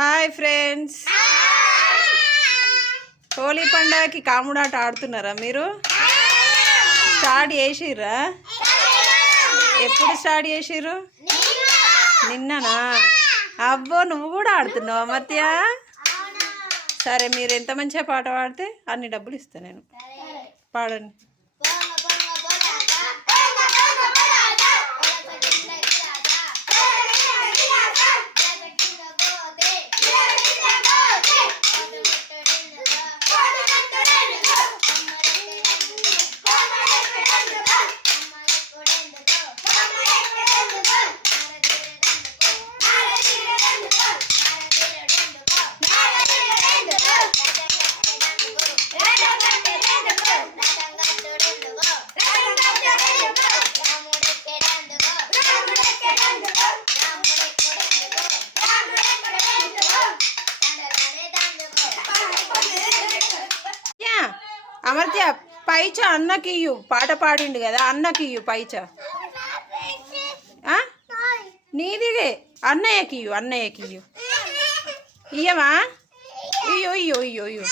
Hi friends, Holi పండుగకి కాముడాట ఆడుతున్నారా మీరు? స్టార్ట్ చేసిర్రా? ఎప్పుడు స్టార్ట్ చేసిర్రు? నిన్ననా? అబ్బో, నువ్వు కూడా ఆడుతున్నావా మత్య? సరే, మీరు ఎంత మంచిగా పాట పాడితే అన్ని డబ్బులు ఇస్తాను నేను. పాడండి. అమర్త్య, పైచా అన్నకి ఇయ్యు. పాట పాడిండు కదా, అన్నకి ఇయ్యు పైచా. నీదిగే, అన్నయ్యకి ఇయ్యు. ఇయ్యమా? ఇయ్యో ఇయ్యో ఇయ్యో ఇయ్యో.